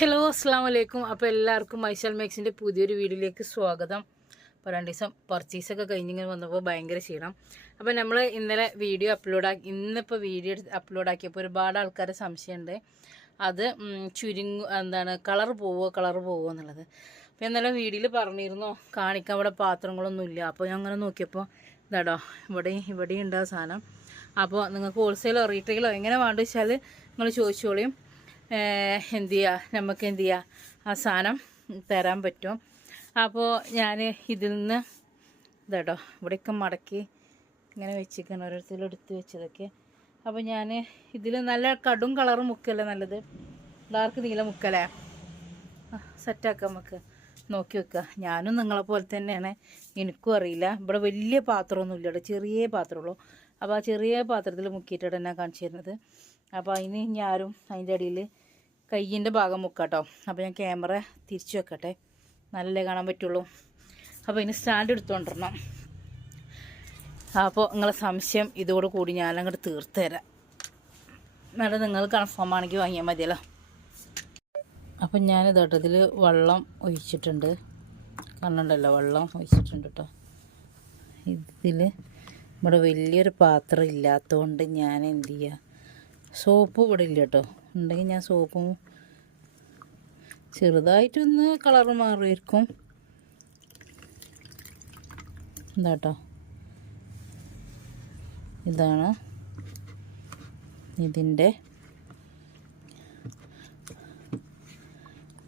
Hello അസ്സാം വലൈക്കും. അപ്പോൾ എല്ലാവർക്കും മൈസൽ മേക്സിൻ്റെ പുതിയൊരു വീഡിയോയിലേക്ക് സ്വാഗതം. അപ്പോൾ 2 ദിവസം പർച്ചേസൊക്കെ കഴിഞ്ഞിങ്ങനെ വന്നപ്പോൾ ഭയങ്കര ക്ഷീണം. അപ്പോൾ നമ്മൾ ഇന്നലെ വീഡിയോ ഇന്നിപ്പോൾ വീഡിയോ അപ്ലോഡാക്കിയപ്പോൾ ഒരുപാട് ആൾക്കാരെ സംശയമുണ്ട്, അത് കളർ പോവോ എന്നുള്ളത്. അപ്പോൾ ഇന്നലെ വീഡിയോയിൽ പറഞ്ഞിരുന്നു കാണിക്കാൻ ഇവിടെ പാത്രങ്ങളൊന്നുമില്ല. അപ്പോൾ ഞാൻ അങ്ങനെ നോക്കിയപ്പോൾ ഇതാടോ ഇവിടെ ഉണ്ട് ആ സാധനം. അപ്പോൾ നിങ്ങൾക്ക് ഹോൾസെയിലോ റീറ്റെയിലോ എങ്ങനെ വേണ്ട വെച്ചാൽ നിങ്ങൾ ചോദിച്ചോളിയും. നമുക്ക് എന്ത് ചെയ്യുക, ആ സാധനം തരാൻ പറ്റും. അപ്പോൾ ഞാൻ ഇതിൽ നിന്ന് ഇതാട്ടോ ഇവിടെയൊക്കെ മടക്കി ഇങ്ങനെ വെച്ചിരിക്കണം, ഓരോരുത്തരും എടുത്ത് വെച്ചതൊക്കെ. അപ്പോൾ ഞാൻ ഇതിൽ നല്ല കടും കളറ് മുക്കല്ലേ നല്ലത്, ഡാർക്ക് നീല മുക്കല്ലേ, സെറ്റാക്കാം നമുക്ക്, നോക്കി വെക്കുക. ഞാനും നിങ്ങളെ പോലെ തന്നെയാണ്, എനിക്കും അറിയില്ല. ഇവിടെ വലിയ പാത്രമൊന്നുമില്ല, ഇവിടെ ചെറിയ പാത്രമുള്ളൂ. അപ്പോൾ ആ ചെറിയ പാത്രത്തിൽ മുക്കിയിട്ടാണ് ഞാൻ കാണിച്ചു തരുന്നത്. അപ്പോൾ അതിന് ഞാനും അതിൻ്റെ അടിയിൽ കയ്യിൻ്റെ ഭാഗം മുക്കാട്ടോ. അപ്പോൾ ഞാൻ ക്യാമറ തിരിച്ചു വെക്കട്ടെ, നല്ലല്ലേ കാണാൻ പറ്റുള്ളൂ. അപ്പോൾ ഇതിന് സ്റ്റാൻഡ് എടുത്തുകൊണ്ടിരണം. അപ്പോൾ നിങ്ങളെ സംശയം ഇതോടുകൂടി ഞാനങ്ങോട്ട് തീർത്ത് തരാം. എന്നാലും നിങ്ങൾ കൺഫേം ആണെങ്കിൽ വാങ്ങിയാൽ മതിയല്ലോ. അപ്പം ഞാനിതോട്ടോ ഇതിൽ വെള്ളം ഒഴിച്ചിട്ടുണ്ട്, കണ്ണുണ്ടല്ലോ വെള്ളം ഒഴിച്ചിട്ടുണ്ട് കേട്ടോ. ഇതിൽ ഇവിടെ വലിയൊരു പാത്രം ഇല്ലാത്തതുകൊണ്ട് ഞാൻ എന്ത് ചെയ്യുക, സോപ്പ് ഇവിടെ ഇല്ല കേട്ടോ. ഉണ്ടെങ്കിൽ ഞാൻ സോപ്പും ചെറുതായിട്ടൊന്ന് കളറ് മാറിയിരിക്കും. എന്താട്ടോ, ഇതാണ് ഇതിൻ്റെ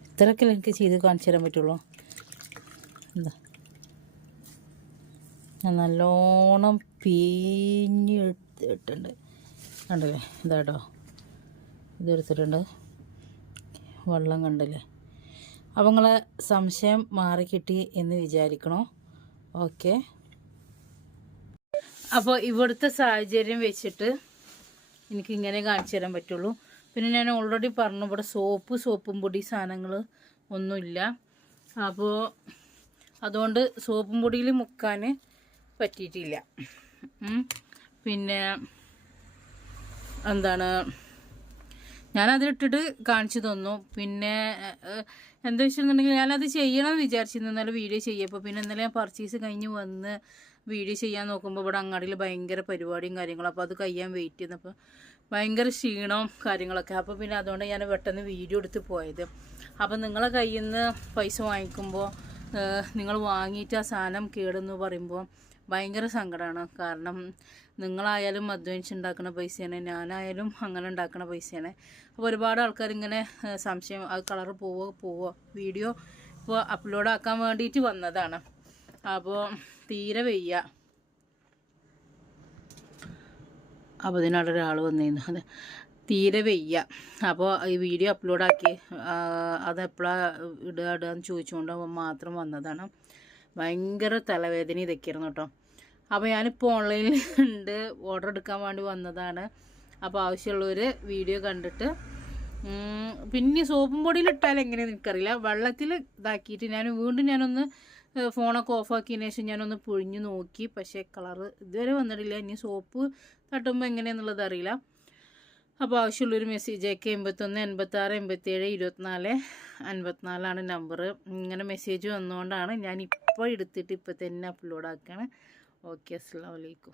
ഇത്രയൊക്കെ എനിക്ക് ചെയ്ത് കാണിച്ചു തരാൻ പറ്റുള്ളൂ. എന്താ, ഞാൻ നല്ലോണം പിഴിഞ്ഞെടുത്തിട്ടുണ്ട്, കണ്ടല്ലേ, ഇതാട്ടോ ഇതെടുത്തിട്ടുണ്ട്, വെള്ളം കണ്ടില്ലേ. അപ്പോൾ നിങ്ങളെ സംശയം മാറിക്കിട്ടി എന്ന് വിചാരിക്കണോ? ഓക്കെ. അപ്പോൾ ഇവിടുത്തെ സാഹചര്യം വെച്ചിട്ട് എനിക്കിങ്ങനെ കാണിച്ചു തരാൻ പറ്റുള്ളൂ. പിന്നെ ഞാൻ ഓൾറെഡി പറഞ്ഞു ഇവിടെ സോപ്പും പൊടി സാധനങ്ങൾ ഒന്നുമില്ല. അപ്പോൾ അതുകൊണ്ട് സോപ്പും പൊടിയിൽ മുക്കാൻ പറ്റിയിട്ടില്ല. പിന്നെ എന്താണ്, ഞാനതിലിട്ടിട്ട് കാണിച്ചു തന്നു. പിന്നെ എന്താ വെച്ചിട്ടുണ്ടെങ്കിൽ ഞാനത് ചെയ്യണമെന്ന് വിചാരിച്ചിരുന്നു, ഇന്നലെ വീഡിയോ ചെയ്യപ്പോൾ. പിന്നെ ഇന്നലെ ഞാൻ പർച്ചേസ് കഴിഞ്ഞ് വന്ന് വീഡിയോ ചെയ്യാൻ നോക്കുമ്പോൾ ഇവിടെ അങ്ങാടിയിൽ ഭയങ്കര പരിപാടിയും കാര്യങ്ങളും. അപ്പോൾ അത് കഴിയാൻ വെയിറ്റ് ചെയ്യുന്നപ്പോൾ ഭയങ്കര ക്ഷീണവും കാര്യങ്ങളൊക്കെ. അപ്പോൾ പിന്നെ അതുകൊണ്ട് ഞാൻ പെട്ടെന്ന് വീഡിയോ എടുത്ത് പോയത്. അപ്പോൾ നിങ്ങളെ കയ്യിൽ നിന്ന് പൈസ വാങ്ങിക്കുമ്പോൾ നിങ്ങൾ വാങ്ങിയിട്ട് ആ സാധനം കേടെന്ന് പറയുമ്പോൾ ഭയങ്കര സങ്കടമാണ്. കാരണം നിങ്ങളായാലും അധ്വാനിച്ചുണ്ടാക്കുന്ന പൈസയാണ്, ഞാനായാലും അങ്ങനെ ഉണ്ടാക്കുന്ന പൈസയാണ്. അപ്പോൾ ഒരുപാട് ആൾക്കാരിങ്ങനെ സംശയം, അത് കളറ് പോവോ വീഡിയോ ഇപ്പോൾ അപ്ലോഡാക്കാൻ വേണ്ടിയിട്ട് വന്നതാണ്. അപ്പോൾ തീരെ വയ്യ. അപ്പോൾ ഇതിനവിടെ ഒരാൾ വന്നിരുന്നു, അത് തീരെ വയ്യ. അപ്പോൾ ഈ വീഡിയോ അപ്ലോഡാക്കി അതെപ്പോഴാണ് ഇടുകയെന്ന് ചോദിച്ചുകൊണ്ട് മാത്രം വന്നതാണ്. ഭയങ്കര തലവേദന ഇതൊക്കെയായിരുന്നു കേട്ടോ. അപ്പോൾ ഞാനിപ്പോൾ ഓൺലൈനിൽ ഉണ്ട്, ഓർഡർ എടുക്കാൻ വേണ്ടി വന്നതാണ്. അപ്പോൾ ആവശ്യമുള്ളവർ വീഡിയോ കണ്ടിട്ട്, പിന്നെ സോപ്പും പൊടിയിലിട്ടാൽ എങ്ങനെയാണെന്ന് എനിക്കറിയില്ല, വെള്ളത്തിൽ ഇതാക്കിയിട്ട് ഞാനൊന്ന് ഫോണൊക്കെ ഓഫാക്കിയതിന് ശേഷം ഞാനൊന്ന് പൊഴിഞ്ഞ് നോക്കി. പക്ഷേ കളറ് ഇതുവരെ വന്നിട്ടില്ല. ഇനി സോപ്പ് തട്ടുമ്പോൾ എങ്ങനെയാണെന്നുള്ളത് അറിയില്ല. അപ്പോൾ ആവശ്യമുള്ളൊരു മെസ്സേജ് അയക്കുക. 81 86 87 24 54 നമ്പർ. ഇങ്ങനെ മെസ്സേജ് വന്നുകൊണ്ടാണ് ഞാൻ ഇപ്പോൾ എടുത്തിട്ട് ഇപ്പോൾ തന്നെ അപ്ലോഡ് ആക്കുകയാണ്. ഓക്കെ, അസ്സലാമു അലൈക്കും.